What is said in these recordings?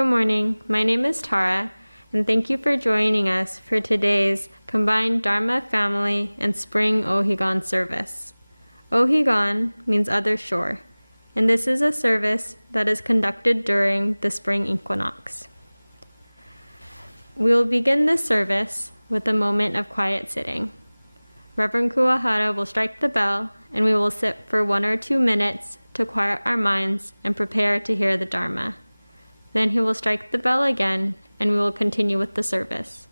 Good morning. My name is Tara, and thank you for joining us for today's combined Dharma family and spring Ohigan service. Ohigan means other shore, and this is a service that is conducted during the spring equinox. We will begin this service with a moment of quiet sitting. Reverend Kuwahara will strike the bell, and we will sit for 1 or 2 minutes to quiet our minds and prepare to hear the Dharma. Then he will strike the bell again, and we will continue with the service.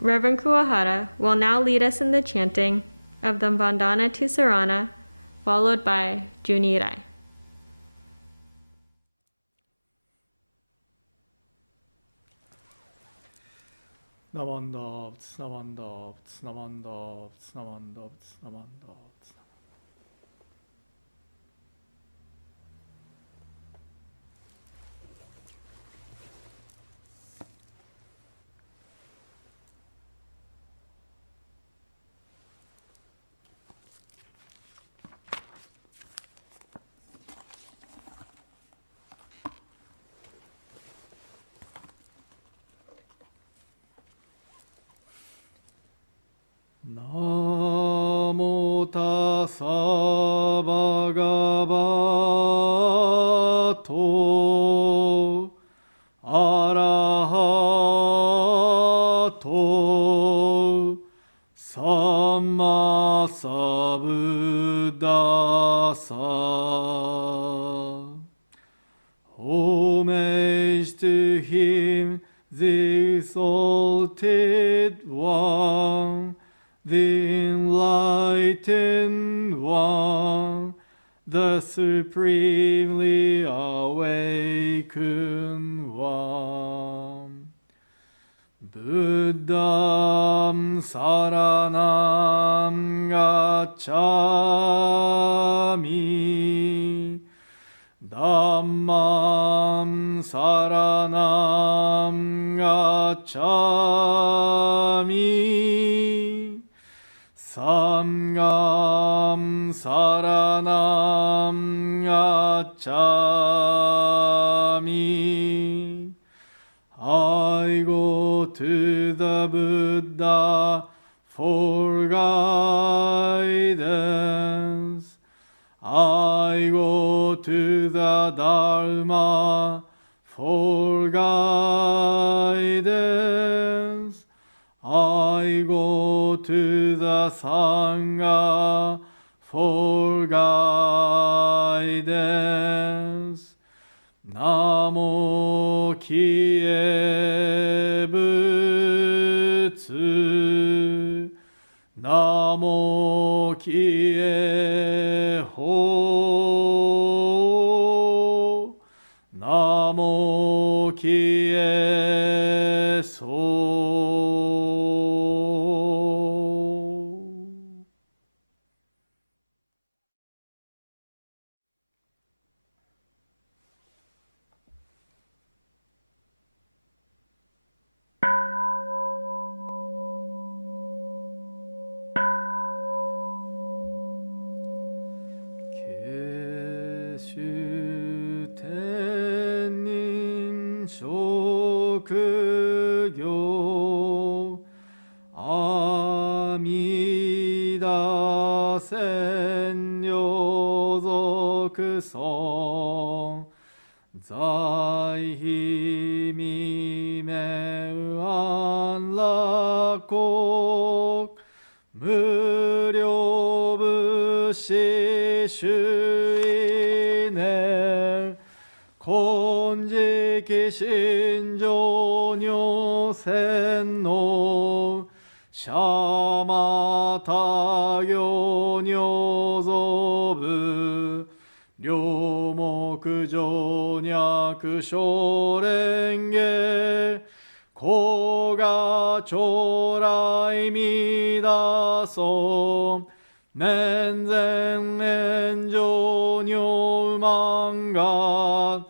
Reverend Kuwahara will now lead us in the chanting of the Vandana to Sarana, followed by Junirai. Namandavts, namandavts, namandavts, namandavts, namandavts. Namo tassa bhagavato arahato samma sambuddhassa. Homage to him, the exalted one, the enlightened one, the supremely awakened one. Buddham saranam gacchami, Dhammam saranam gacchami, Sangham saranam gacchami. I go to the Buddha for guidance. I go to the Dharma for guidance. I go to the Sangha for guidance. Namo Kie Butsu, Namo Kie Ho, Namo Kie だ千両族尊在秘未明安楽国無量武士主意念金色心情如洗脳シャマタ行如造部両目上脈小蓮華古賀将来弥陀尊面前炎上如満願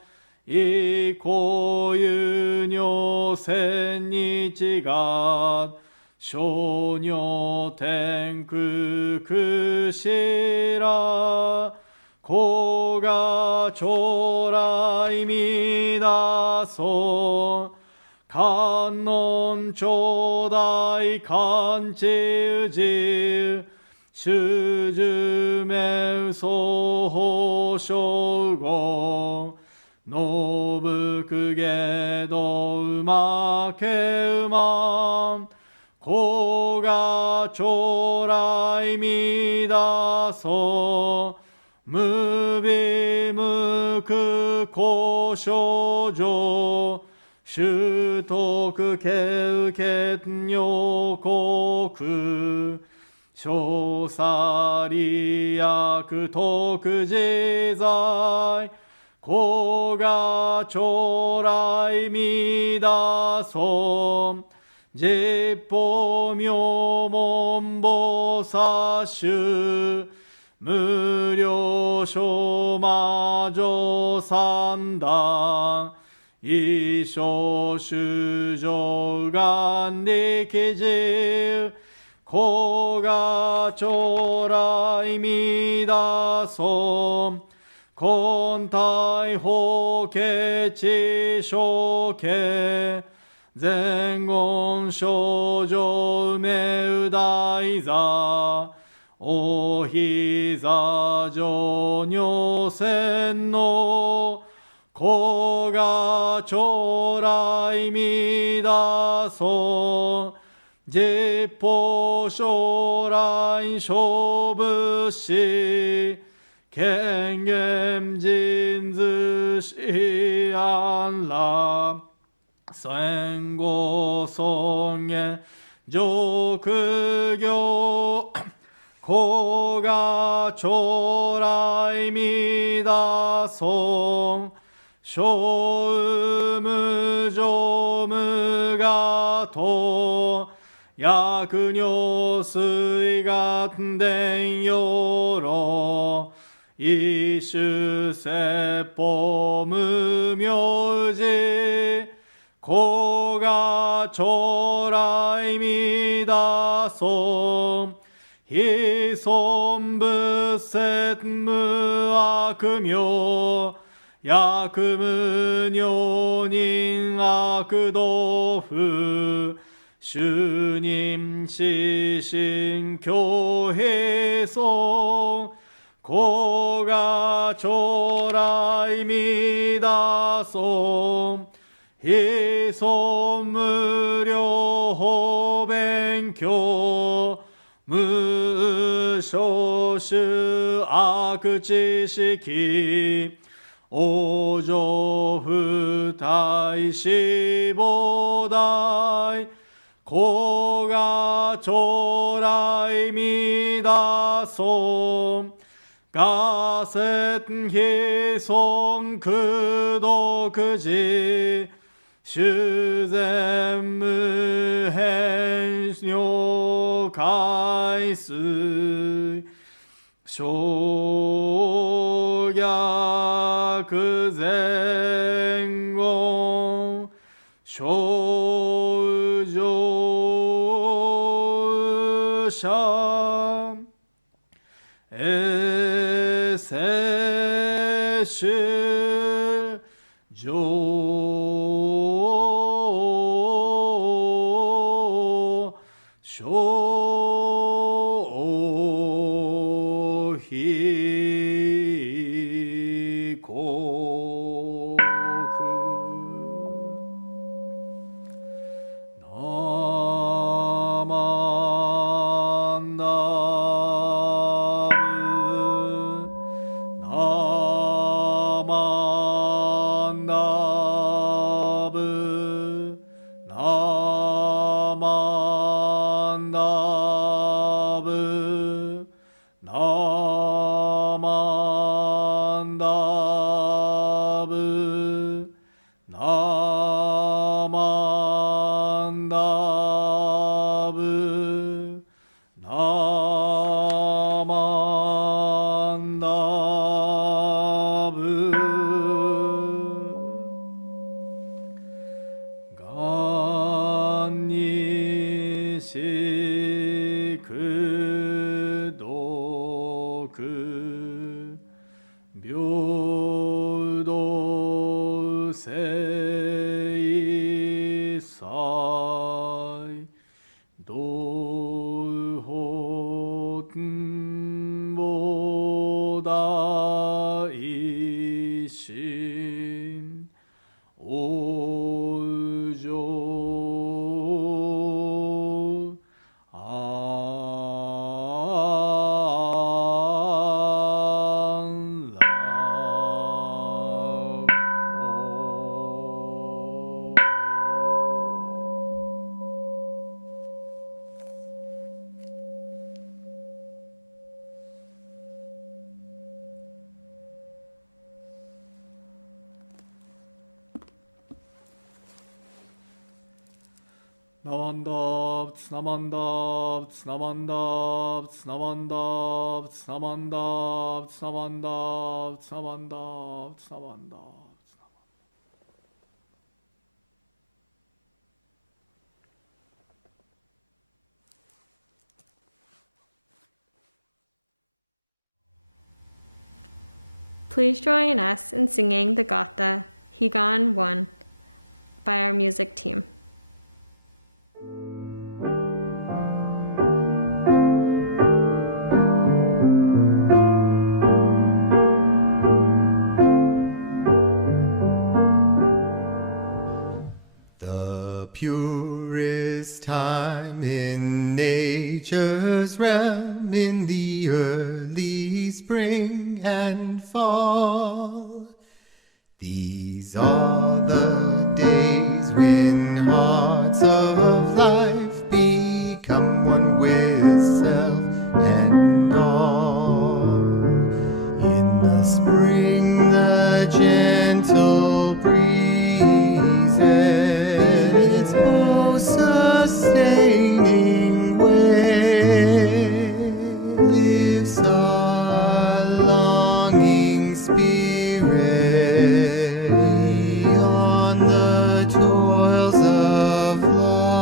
以降有如千日願小如天空くしら古賀将来弥陀尊観音頂戴観知宇治主寿命双方称号ノブクゲドウマケウマ古賀将来弥陀尊無微無空交渉上修徳経験女国小サリ役徳自在古賀将来弥陀尊実法妙門菩薩衆無量小魔女三段一生修上願力自古賀将来弥陀尊根体法華智小華前言少女梅雨大座お膝上如洗脳古賀将来弥陀尊実法将来小仏師権限人図師安楽戦後尊厳上空行古賀将来弥陀尊小無常無我と薬尿水願伝養老一種説法無名寺古賀将来弥陀尊非尊仏説無悪名薬無尿人悪道夫主任死神教平尊古賀将来弥陀尊非尊無量法勉強無少種悪知識往生不退死菩提古賀将来弥陀尊我説非尊功徳寺修善無変如海水小逆前言小上者摂取上小帰国ナマンダブナマンダブナマンダブナマンダブナマンダブナマンダブがんにしくどく平等性祭道本菩大心往生安楽ナマンダーブツナマンダーブツナマンダーブツナマンダーブツナマンダーブツナマンダーブツナマンダーブツナマンダー。Please join us in singing the Gatha Higan 1 by our music team. The purest time in nature's realm, in the early spring and fall. These are the days when hearts of life become one with self and all. In the spring, the gentle breezes, most sustaining way, lifts our longing spirit beyond the toils of life.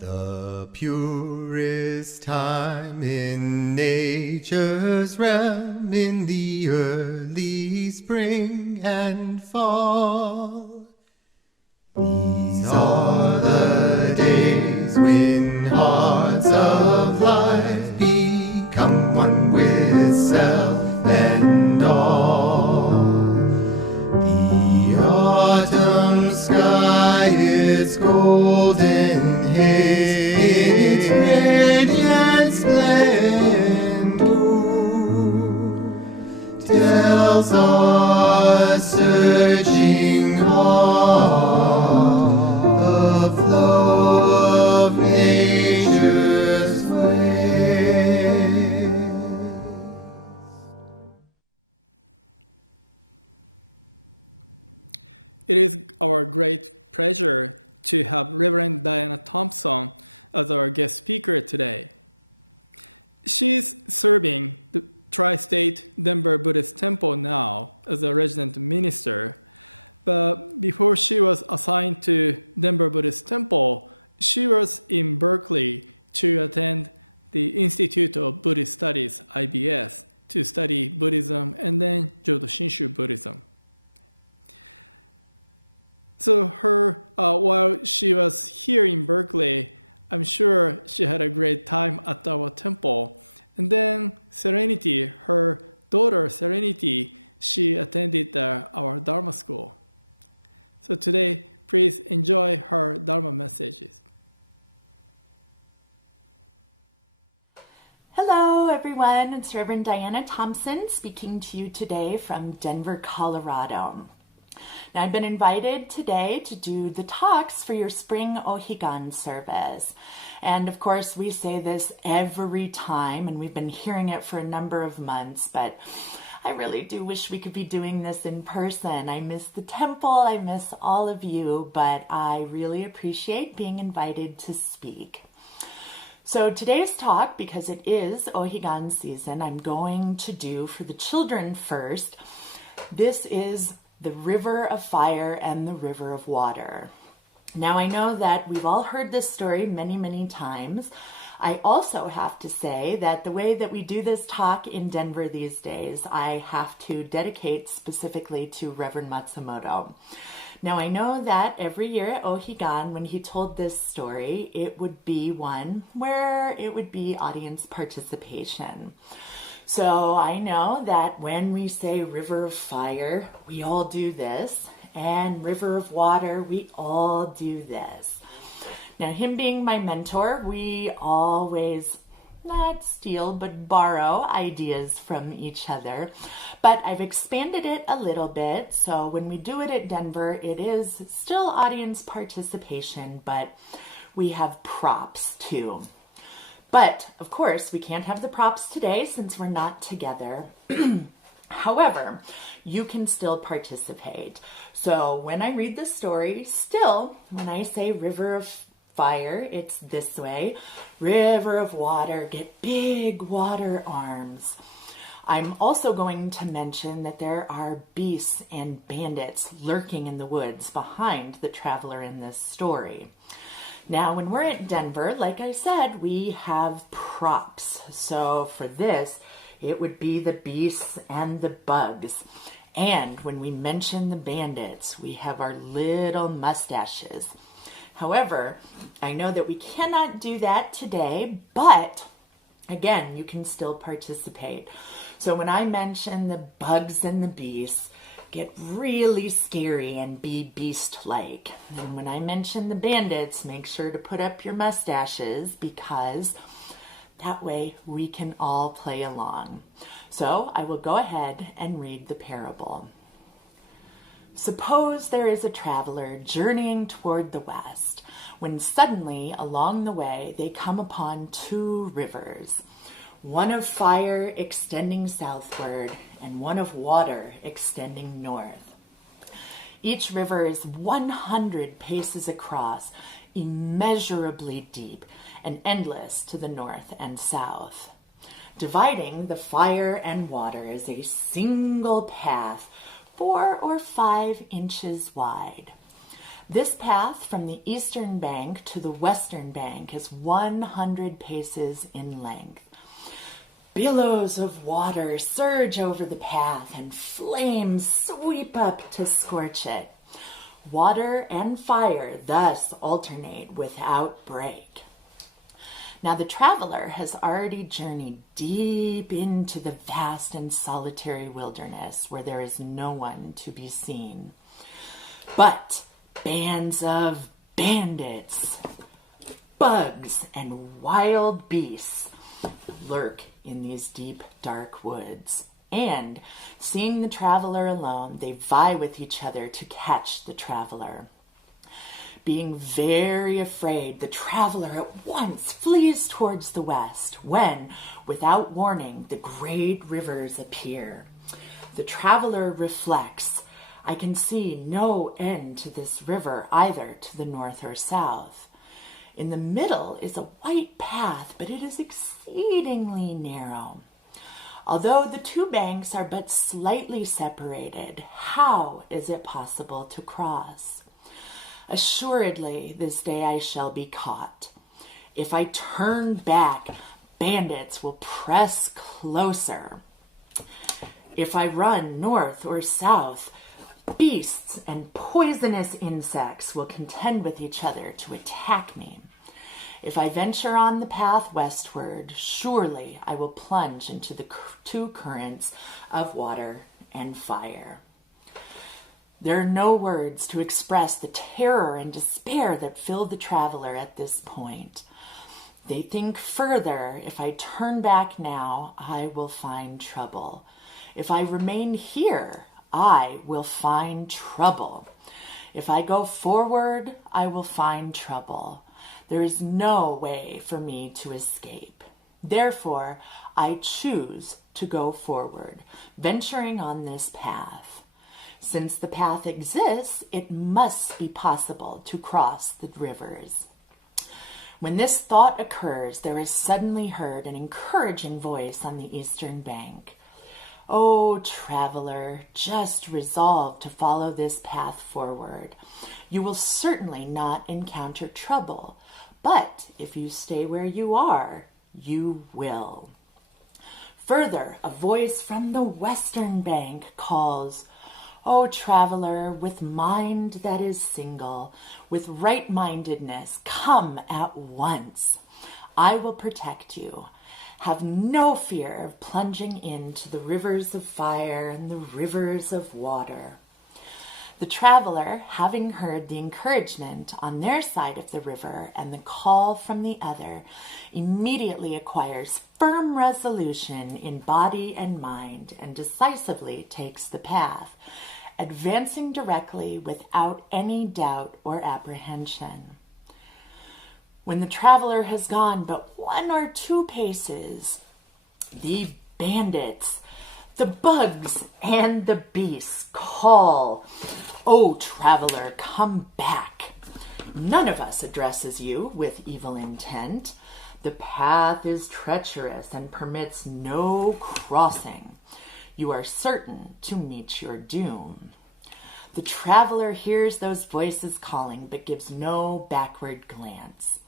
The purest time in nature's realm, in the early spring and fall. These are the days when hearts of life become one with self and all. The autumn sky, its golden haze, its radiant splendor, tells our searching heart the flow of nature's ways. It is our great pleasure to have Reverend Diana Thompson as our guest speaker today. She is serving the Tri-State Denver Buddhist Temple now as a resident minister, but before she was assigned to Denver Buddhist Temple, she was in Berkeley to attend the Institute of Buddhist Studies, IBS, to study Buddhism and then Jodo Shinshu Buddhism. So while she was here in Berkeley, I'm sure she had a great time at our temple. And then Serenity, her daughter Serenity, she attended our Dharma school. So today, please enjoy her Dharma messages. Hello, everyone. It's Reverend Diana Thompson speaking to you today from Denver, Colorado. Now, I've been invited today to do the talks for your spring Ohigan service. And of course, we say this every time, and we've been hearing it for a number of months, but I really do wish we could be doing this in person. I miss the temple, I miss all of you, but I really appreciate being invited to speak. So today's talk, because it is Ohigan season, I'm going to do for the children first. This is the river of fire and the river of water. Now, I know that we've all heard this story many, many times. I also have to say that the way that we do this talk in Denver these days, I have to dedicate specifically to Reverend Matsumoto. Now, I know that every year at Ohigan, when he told this story, it would be one where it would be audience participation. So I know that when we say river of fire, we all do this, and river of water, we all do this. Now, him being my mentor, we always not steal, but borrow ideas from each other. But I've expanded it a little bit, so when we do it at Denver, it is still audience participation, but we have props too. But, of course, we can't have the props today since we're not together. However, you can still participate. So when I read the story, still, when I say river of fire, it's this way. River of water, get big water arms. I'm also going to mention that there are beasts and bandits lurking in the woods behind the traveler in this story. Now, when we're at Denver, like I said, we have props. So for this, it would be the beasts and the bugs. And when we mention the bandits, we have our little mustaches. However, I know that we cannot do that today, but again, you can still participate. So when I mention the bugs and the beasts, get really scary and be beast-like. And when I mention the bandits, make sure to put up your mustaches because that way we can all play along. So I will go ahead and read the parable. Suppose there is a traveler journeying toward the west, when suddenly along the way they come upon two rivers, one of fire extending southward and one of water extending north. Each river is 100 paces across, immeasurably deep and endless to the north and south. Dividing the fire and water is a single path 4 or 5 inches wide. This path from the eastern bank to the western bank is 100 paces in length. Billows of water surge over the path and flames sweep up to scorch it. Water and fire thus alternate without break. Now the traveler has already journeyed deep into the vast and solitary wilderness where there is no one to be seen. But bands of bandits, bugs, and wild beasts lurk in these deep, dark woods. And, seeing the traveler alone, they vie with each other to catch the traveler. Being very afraid, the traveler at once flees towards the west when, without warning, the great rivers appear. The traveler reflects, I can see no end to this river either to the north or south. In the middle is a white path, but it is exceedingly narrow. Although the two banks are but slightly separated, how is it possible to cross? Assuredly, this day I shall be caught. If I turn back, bandits will press closer. If I run north or south, beasts and poisonous insects will contend with each other to attack me. If I venture on the path westward, surely I will plunge into the two currents of water and fire. There are no words to express the terror and despair that fill the traveler at this point. They think further, if I turn back now, I will find trouble. If I remain here, I will find trouble. If I go forward, I will find trouble. There is no way for me to escape. Therefore, I choose to go forward, venturing on this path. Since the path exists, it must be possible to cross the rivers. When this thought occurs, there is suddenly heard an encouraging voice on the eastern bank. "O traveler, just resolve to follow this path forward. You will certainly not encounter trouble, but if you stay where you are, you will." Further, a voice from the western bank calls, "O traveler, with mind that is single, with right-mindedness, come at once. I will protect you. Have no fear of plunging into the rivers of fire and the rivers of water." The traveler, having heard the encouragement on their side of the river and the call from the other, immediately acquires firm resolution in body and mind and decisively takes the path, advancing directly without any doubt or apprehension. When the traveler has gone but 1 or 2 paces, the bandits, the bugs, and the beasts call, "O traveler, come back. None of us addresses you with evil intent. The path is treacherous and permits no crossing. You are certain to meet your doom." The traveler hears those voices calling but gives no backward glance.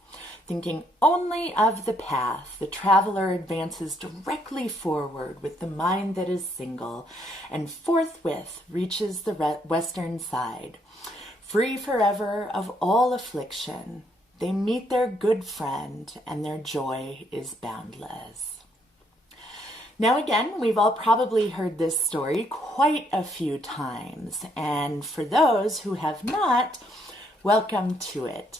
Thinking only of the path, the traveler advances directly forward with the mind that is single, and forthwith reaches the western side. Free forever of all affliction, they meet their good friend, and their joy is boundless. Now again, we've all probably heard this story quite a few times, and for those who have not, welcome to it.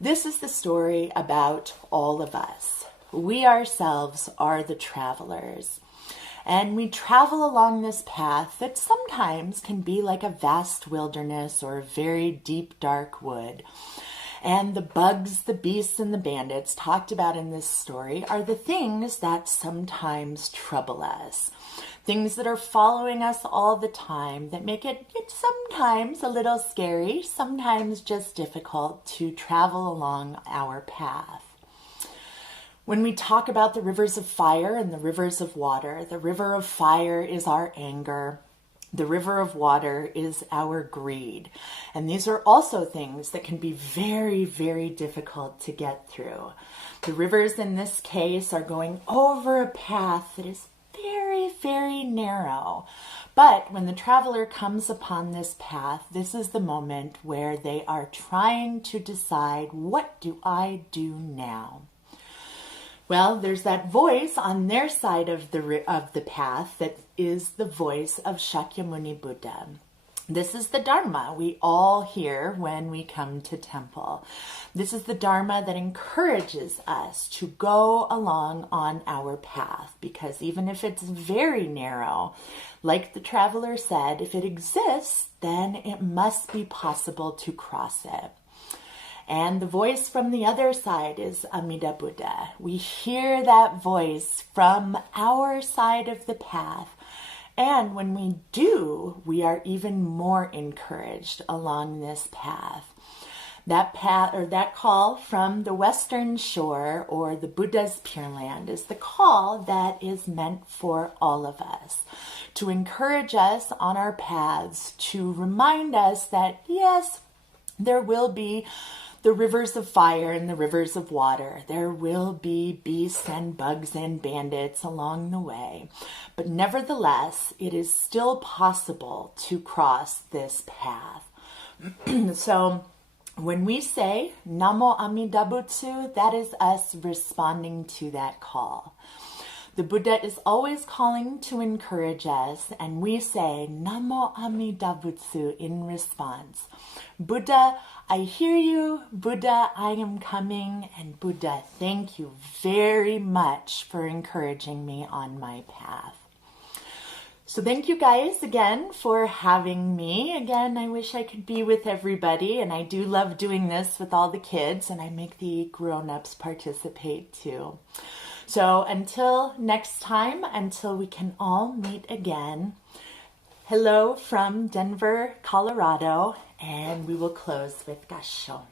This is the story about all of us. We ourselves are the travelers, and we travel along this path that sometimes can be like a vast wilderness or a very deep, dark wood. And the bugs, the beasts, and the bandits talked about in this story are the things that sometimes trouble us. Things that are following us all the time that make it sometimes a little scary, sometimes just difficult to travel along our path. When we talk about the rivers of fire and the rivers of water, the river of fire is our anger. The river of water is our greed. And these are also things that can be very, very difficult to get through. The rivers in this case are going over a path that is very, very narrow. But when the traveler comes upon this path, this is the moment where they are trying to decide, what do I do now? Well, there's that voice on their side of the path that is the voice of Shakyamuni Buddha. This is the Dharma we all hear when we come to temple. This is the Dharma that encourages us to go along on our path, because even if it's very narrow, like the traveler said, if it exists, then it must be possible to cross it. And the voice from the other side is Amida Buddha. We hear that voice from our side of the path. And when we do, we are even more encouraged along this path. That path, or that call from the western shore, or the Buddha's Pure Land, is the call that is meant for all of us, to encourage us on our paths, to remind us that yes, there will be the rivers of fire and the rivers of water. There will be beasts and bugs and bandits along the way. But nevertheless, it is still possible to cross this path. So When we say Namo Amida Butsu, that is us responding to that call. The Buddha is always calling to encourage us, and we say Namo Amida Butsu in response. Buddha, I hear you. Buddha, I am coming. And Buddha, thank you very much for encouraging me on my path. So thank you guys again for having me. Again, I wish I could be with everybody, and I do love doing this with all the kids, and I make the grown-ups participate too. So until next time, until we can all meet again, hello from Denver, Colorado, and we will close with Gassho.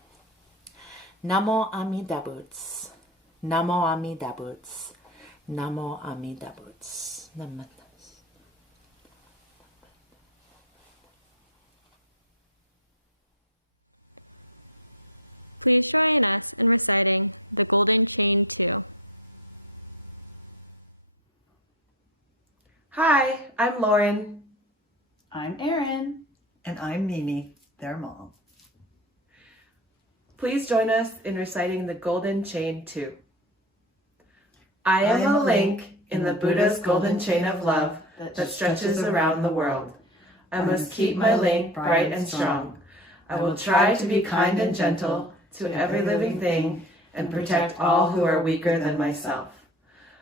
Namo Amida Butsu. Namo Amida Butsu. Namo Amida Butsu. Namaste. Please join us in reciting the Golden Chain 2. Hi, I'm Lauren. I'm Erin. And I'm Mimi, their mom. Please join us in reciting the Golden Chain 2. I am a link in the Buddha's golden chain of love that stretches around the world. I must keep my link bright and strong. I will try to be kind and gentle to every living thing and protect all who are weaker than myself.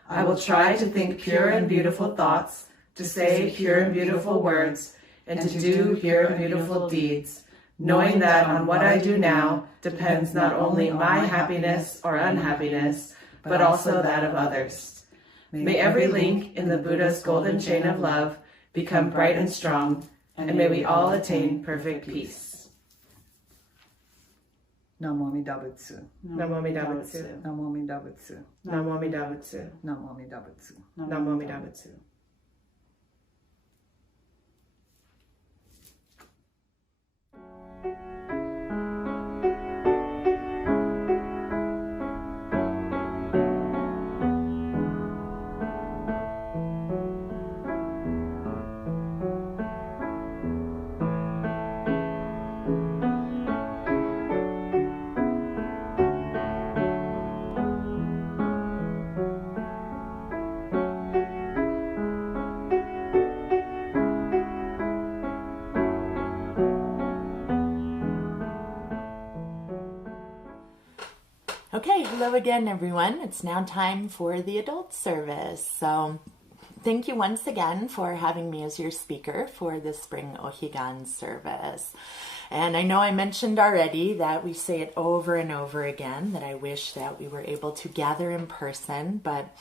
I will try to think pure and beautiful thoughts, to say pure and beautiful words, and to do pure and beautiful deeds, knowing that on what I do now depends not only my happiness or unhappiness, but also that of others. May every link in the Buddha's golden chain of love become bright and strong, and may we all attain perfect peace. Namo Amida Butsu. Namo Amida Butsu. Namo Amida Butsu. Namo Amida Butsu. Namo Amida Butsu. Namo Amida Butsu. Okay, hello again, everyone. It's now time for the adult service. So thank you once again for having me as your speaker for the Spring Ohigan service. And I know I mentioned already that we say it over and over again, that I wish that we were able to gather in person, but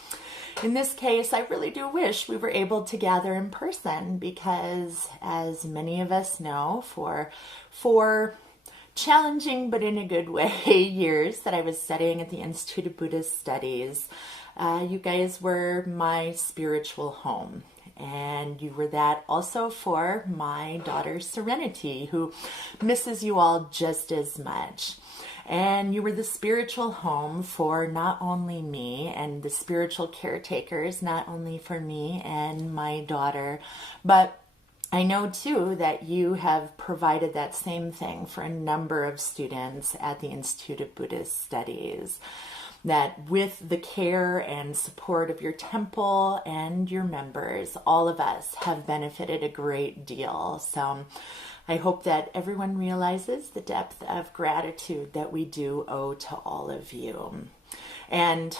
in this case, I really do wish we were able to gather in person because, as many of us know, for challenging but in a good way years that I was studying at the Institute of Buddhist Studies, you guys were my spiritual home. And you were that also for my daughter Serenity, who misses you all just as much. And you were the spiritual home for not only me and the spiritual caretakers, not only for me and my daughter, but I know too that you have provided that same thing for a number of students at the Institute of Buddhist Studies, that with the care and support of your temple and your members, all of us have benefited a great deal. So I hope that everyone realizes the depth of gratitude that we do owe to all of you. And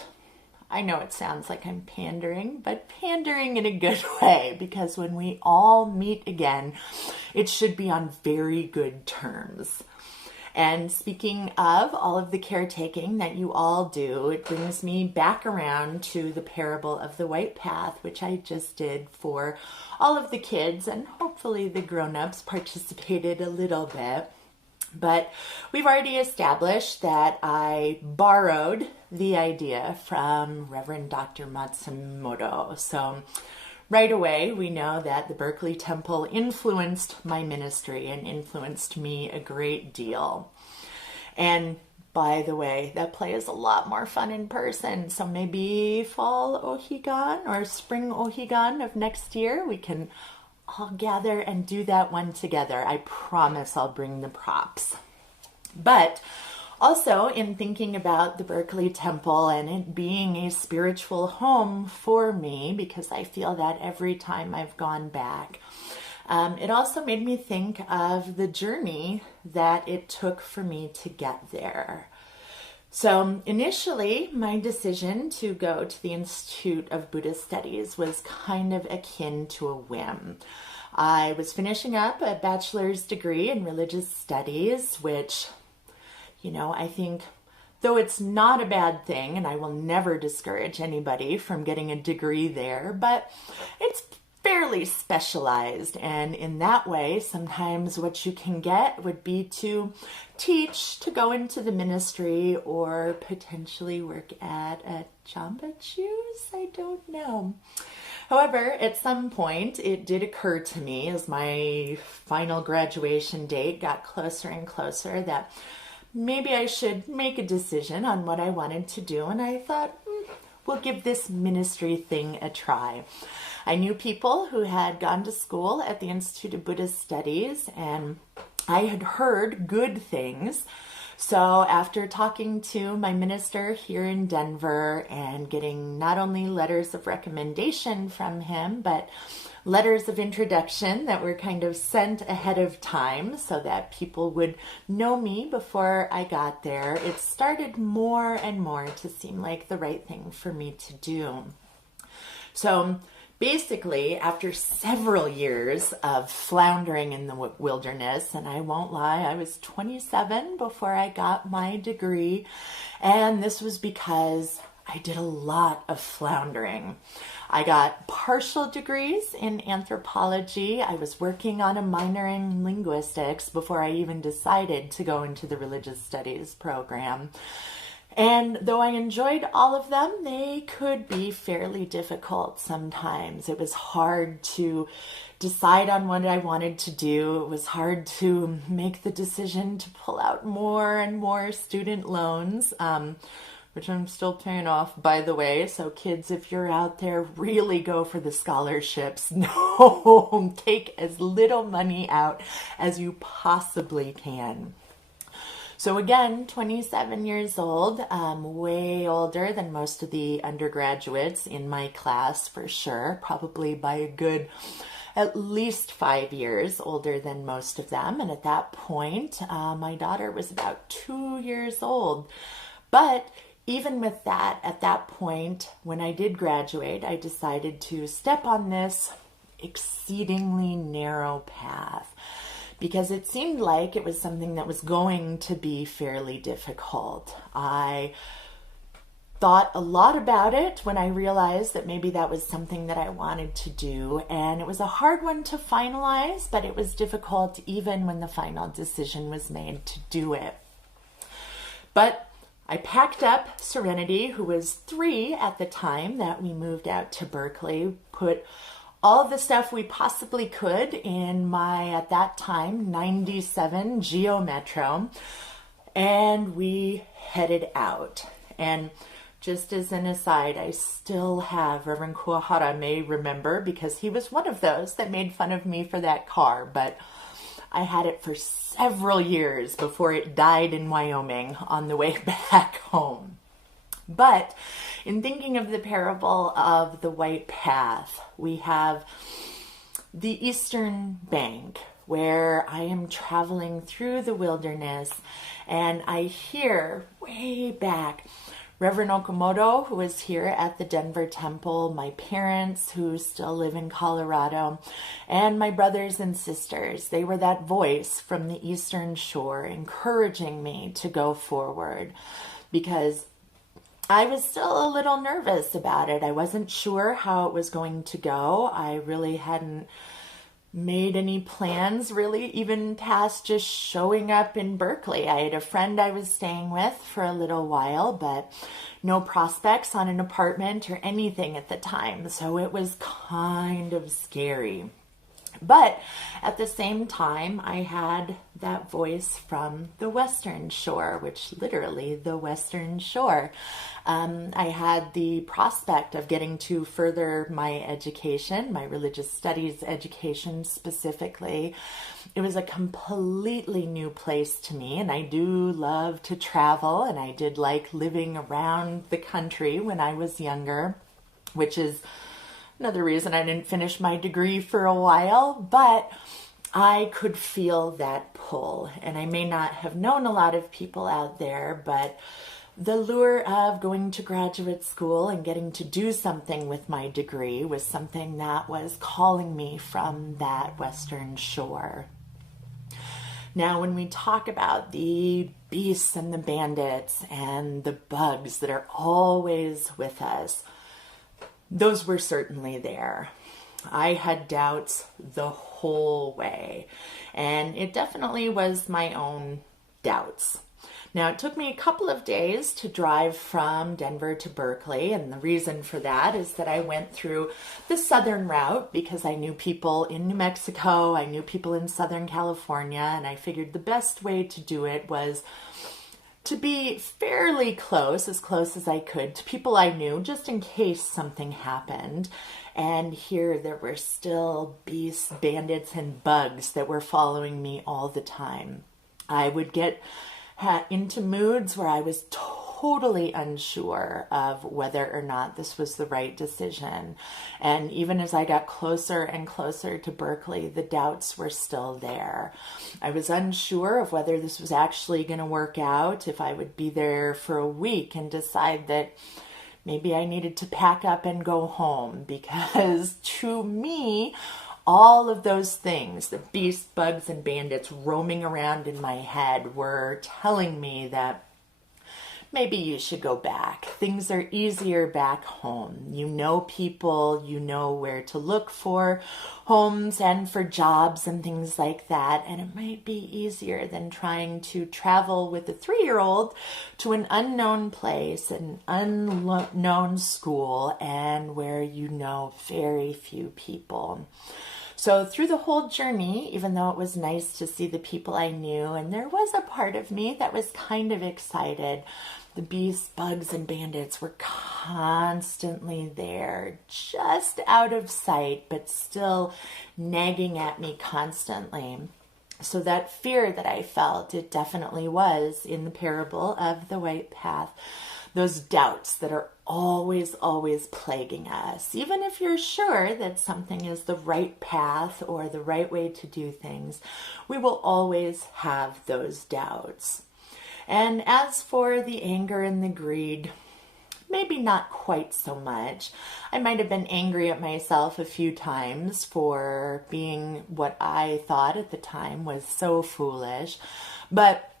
I know it sounds like I'm pandering, but pandering in a good way, because when we all meet again, it should be on very good terms. And speaking of all of the caretaking that you all do, it brings me back around to the parable of the White Path, which I just did for all of the kids, and hopefully the grown-ups participated a little bit. But we've already established that I borrowed the idea from Reverend Dr. Matsumoto. So right away, we know that the Berkeley Temple influenced my ministry and influenced me a great deal. And by the way, that play is a lot more fun in person. So maybe fall Ohigan or spring Ohigan of next year, we can all gather and do that one together. I promise I'll bring the props. But also in thinking about the Berkeley Temple and it being a spiritual home for me, because I feel that every time I've gone back, it also made me think of the journey that it took for me to get there. So initially, my decision to go to the Institute of Buddhist Studies was kind of akin to a whim. I was finishing up a bachelor's degree in religious studies, which, I think, though it's not a bad thing, and I will never discourage anybody from getting a degree there, but it's fairly specialized, and in that way, sometimes what you can get would be to teach, to go into the ministry, or potentially work at a Jamba Juice. I don't know. However, at some point, it did occur to me as my final graduation date got closer and closer that maybe I should make a decision on what I wanted to do, and I thought, we'll give this ministry thing a try. I knew people who had gone to school at the Institute of Buddhist Studies, and I had heard good things. So after talking to my minister here in Denver and getting not only letters of recommendation from him, but letters of introduction that were kind of sent ahead of time so that people would know me before I got there, it started more and more to seem like the right thing for me to do. So basically, after several years of floundering in the wilderness, and I won't lie, I was 27 before I got my degree, and this was because I did a lot of floundering. I got partial degrees in anthropology. I was working on a minor in linguistics before I even decided to go into the religious studies program. And though I enjoyed all of them, they could be fairly difficult sometimes. It was hard to decide on what I wanted to do. It was hard to make the decision to pull out more and more student loans, which I'm still paying off, by the way. So kids, if you're out there, really go for the scholarships. No, take as little money out as you possibly can. So again, 27 years old, way older than most of the undergraduates in my class for sure, probably by a good at least 5 years older than most of them. And at that point, my daughter was about 2 years old. But even with that, at that point, when I did graduate, I decided to step on this exceedingly narrow path, because it seemed like it was something that was going to be fairly difficult. I thought a lot about it when I realized that maybe that was something that I wanted to do, and it was a hard one to finalize, but it was difficult even when the final decision was made to do it. But I packed up Serenity, who was 3 at the time that we moved out to Berkeley, put all of the stuff we possibly could in my, at that time, 97 Geo Metro, and we headed out. And just as an aside, I still have, Reverend Kuahara may remember, because he was one of those that made fun of me for that car, but I had it for several years before it died in Wyoming on the way back home. But in thinking of the parable of the White Path, we have the eastern bank where I am traveling through the wilderness, and I hear way back Reverend Okamoto, who was here at the Denver Temple, my parents who still live in Colorado, and my brothers and sisters. They were that voice from the Eastern Shore encouraging me to go forward, because I was still a little nervous about it. I wasn't sure how it was going to go. I really hadn't made any plans, really, even past just showing up in Berkeley. I had a friend I was staying with for a little while, but no prospects on an apartment or anything at the time. So it was kind of scary. But at the same time, I had that voice from the Western Shore, which literally the Western Shore. I had the prospect of getting to further my education, my religious studies education specifically. It was a completely new place to me, and I do love to travel, and I did like living around the country when I was younger, which is another reason I didn't finish my degree for a while, but I could feel that pull. And I may not have known a lot of people out there, but the lure of going to graduate school and getting to do something with my degree was something that was calling me from that Western Shore. Now, when we talk about the beasts and the bandits and the bugs that are always with us, those were certainly there. I had doubts the whole way, and it definitely was my own doubts. Now, it took me a couple of days to drive from Denver to Berkeley, and the reason for that is that I went through the southern route because I knew people in New Mexico, I knew people in Southern California, and I figured the best way to do it was to be fairly close as I could to people I knew, just in case something happened. And here there were still beasts, bandits, and bugs that were following me all the time. I would get into moods where I was totally unsure of whether or not this was the right decision. And even as I got closer and closer to Berkeley, the doubts were still there. I was unsure of whether this was actually going to work out, if I would be there for a week and decide that maybe I needed to pack up and go home, because to me, all of those things, the beasts, bugs, and bandits roaming around in my head, were telling me that maybe you should go back. Things are easier back home. You know people, you know where to look for homes and for jobs and things like that. And it might be easier than trying to travel with a 3-year-old to an unknown place, an unknown school, and where you know very few people. So through the whole journey, even though it was nice to see the people I knew, and there was a part of me that was kind of excited, the beasts, bugs, and bandits were constantly there, just out of sight, but still nagging at me constantly. So that fear that I felt, it definitely was in the parable of the white path. Those doubts that are always plaguing us. Even if you're sure that something is the right path or the right way to do things, we will always have those doubts. And as for the anger and the greed, maybe not quite so much. I might have been angry at myself a few times for being what I thought at the time was so foolish, but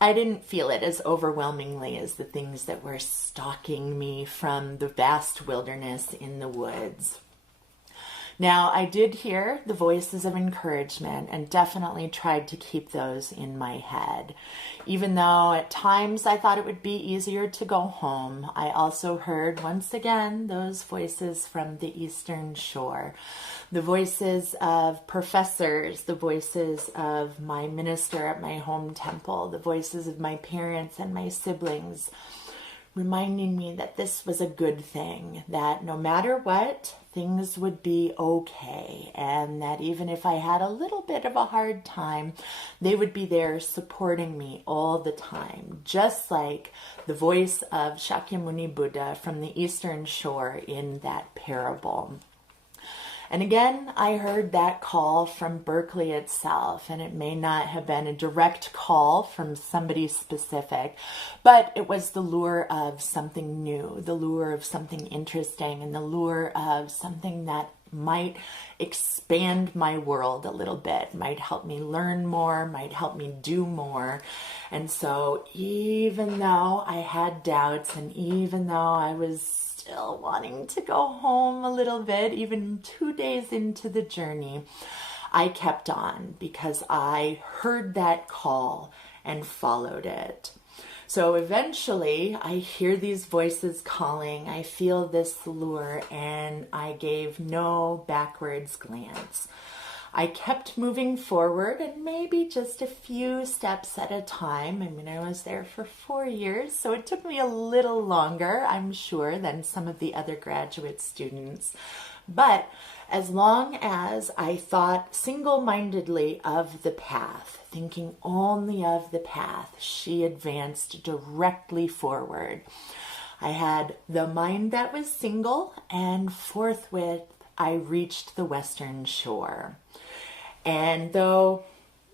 I didn't feel it as overwhelmingly as the things that were stalking me from the vast wilderness in the woods. Now, I did hear the voices of encouragement and definitely tried to keep those in my head. Even though at times I thought it would be easier to go home, I also heard once again those voices from the Eastern Shore. The voices of professors, the voices of my minister at my home temple, the voices of my parents and my siblings, reminding me that this was a good thing, that no matter what, things would be okay, and that even if I had a little bit of a hard time, they would be there supporting me all the time, just like the voice of Shakyamuni Buddha from the Eastern Shore in that parable. And again, I heard that call from Berkeley itself, and it may not have been a direct call from somebody specific, but it was the lure of something new, the lure of something interesting, and the lure of something that might expand my world a little bit, might help me learn more, might help me do more. And so even though I had doubts, and even though I was still wanting to go home a little bit, even 2 days into the journey, I kept on because I heard that call and followed it. So eventually I hear these voices calling, I feel this lure, and I gave no backwards glance. I kept moving forward, and maybe just a few steps at a time. I mean, I was there for 4 years, so it took me a little longer, I'm sure, than some of the other graduate students. But as long as I thought single-mindedly of the path, thinking only of the path, she advanced directly forward. I had the mind that was single, and forthwith I reached the western shore. And though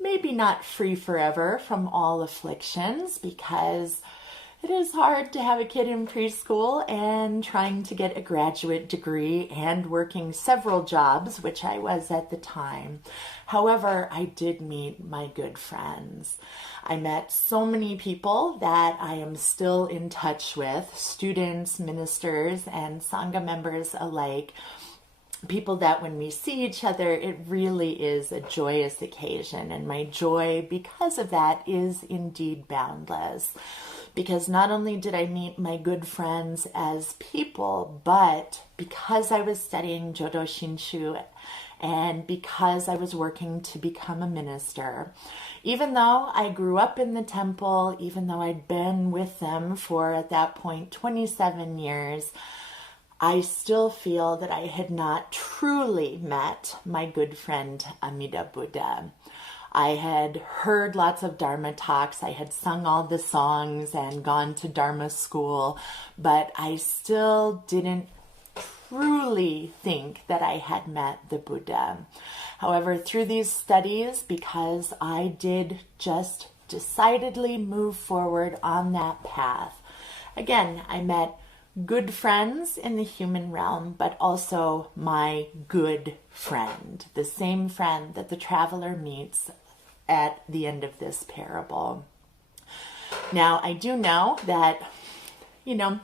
maybe not free forever from all afflictions, because it is hard to have a kid in preschool and trying to get a graduate degree and working several jobs, which I was at the time. However, I did meet my good friends. I met so many people that I am still in touch with, students, ministers, and Sangha members alike. People that when we see each other, it really is a joyous occasion. And my joy because of that is indeed boundless. Because not only did I meet my good friends as people, but because I was studying Jodo Shinshu and because I was working to become a minister, even though I grew up in the temple, even though I'd been with them for, at that point, 27 years, I still feel that I had not truly met my good friend Amida Buddha. I had heard lots of Dharma talks, I had sung all the songs and gone to Dharma school, but I still didn't truly think that I had met the Buddha. However, through these studies, because I did just decidedly move forward on that path, again, I met good friends in the human realm, but also my good friend, the same friend that the traveler meets at the end of this parable. Now, I do know that,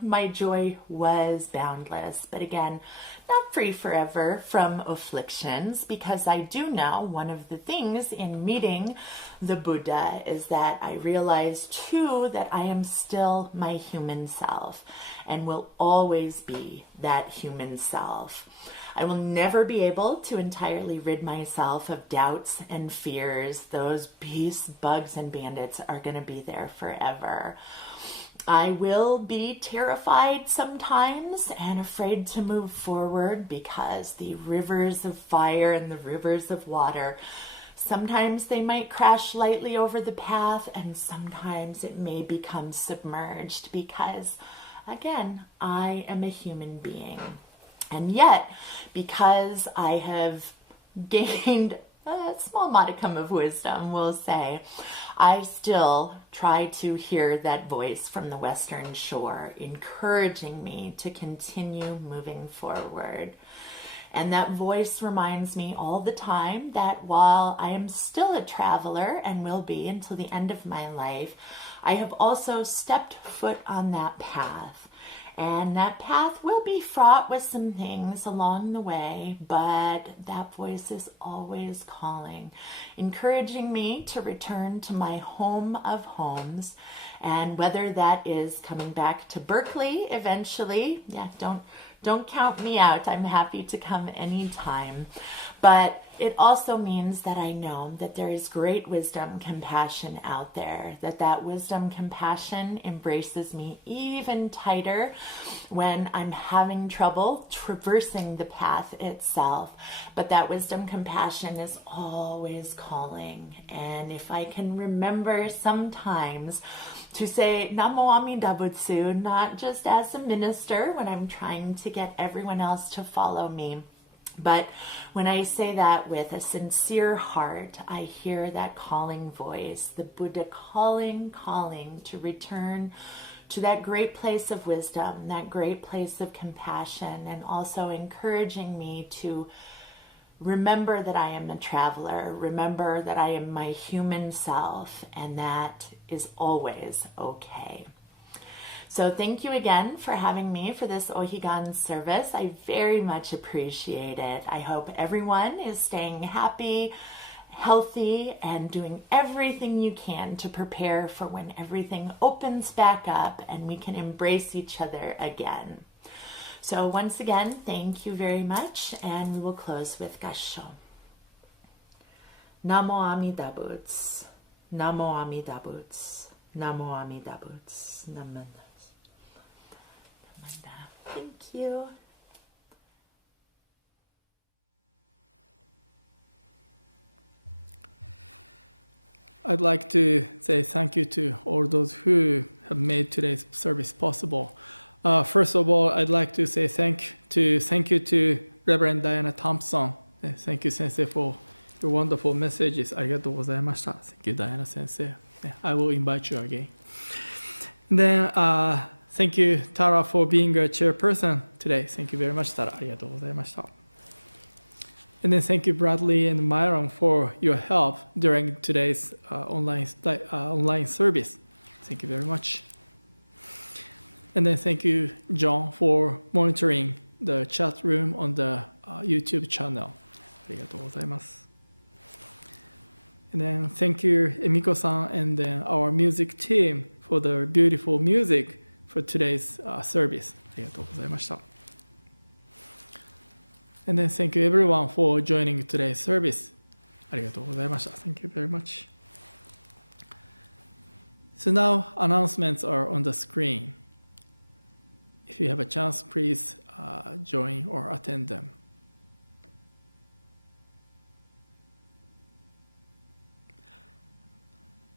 my joy was boundless, but again, not free forever from afflictions, because I do know one of the things in meeting the Buddha is that I realized too that I am still my human self and will always be that human self. I will never be able to entirely rid myself of doubts and fears. Those beasts, bugs, and bandits are going to be there forever. I will be terrified sometimes and afraid to move forward because the rivers of fire and the rivers of water, sometimes they might crash lightly over the path and sometimes it may become submerged because, again, I am a human being. And yet, because I have gained a small modicum of wisdom, we'll say, I still try to hear that voice from the Western Shore, encouraging me to continue moving forward. And that voice reminds me all the time that while I am still a traveler and will be until the end of my life, I have also stepped foot on that path. And that path will be fraught with some things along the way, but that voice is always calling, encouraging me to return to my home of homes. And whether that is coming back to Berkeley eventually, don't count me out. I'm happy to come anytime. But it also means that I know that there is great wisdom, compassion out there, that wisdom, compassion embraces me even tighter when I'm having trouble traversing the path itself. But that wisdom, compassion is always calling. And if I can remember sometimes to say Namo Amida Butsu, not just as a minister when I'm trying to get everyone else to follow me, but when I say that with a sincere heart, I hear that calling voice, the Buddha calling to return to that great place of wisdom, that great place of compassion, and also encouraging me to remember that I am a traveler, remember that I am my human self, and that is always okay. So thank you again for having me for this Ohigan service. I very much appreciate it. I hope everyone is staying happy, healthy, and doing everything you can to prepare for when everything opens back up and we can embrace each other again. So once again, thank you very much, and we will close with Gassho. Namo Amida Butsu. Namo Amida Butsu. Namo Amida Butsu. Namanda. Thank you. I'd like to say thank you to all those who have made today's service possible. First of all, I'd like to say thank you to Reverend Diana Thompson. Thank you, Sensei, for your wonderful messages. ありがとうございました. Thank you, Diana Sensei. I will invite you again. Then, thank you, Tara, for being a chairperson today. Thank you very much, Tara. ありがとうございました. And then thank you, Bradley and Myron, for your help during today's online service. Thank you very much. And then thank you, John, for monitoring the chat room on the YouTube channel. ありがとうございます. And then thank you, Emiko-san, and then our music team for the beautiful music for today's service. ありがとうございました. And then thank you everyone for joining today's service. ありがとうございました. Thank you very much. So now announcements are on the screen. If you have a chance, please join or attend them.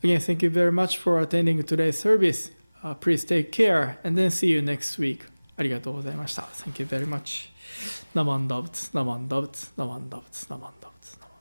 Again, thank you very much for attending today's service. Please take care and then see you next week. ありがとうございました. Thank you very much. Naman Davts, Naman Davts, Naman Davts, Naman Davts, Naman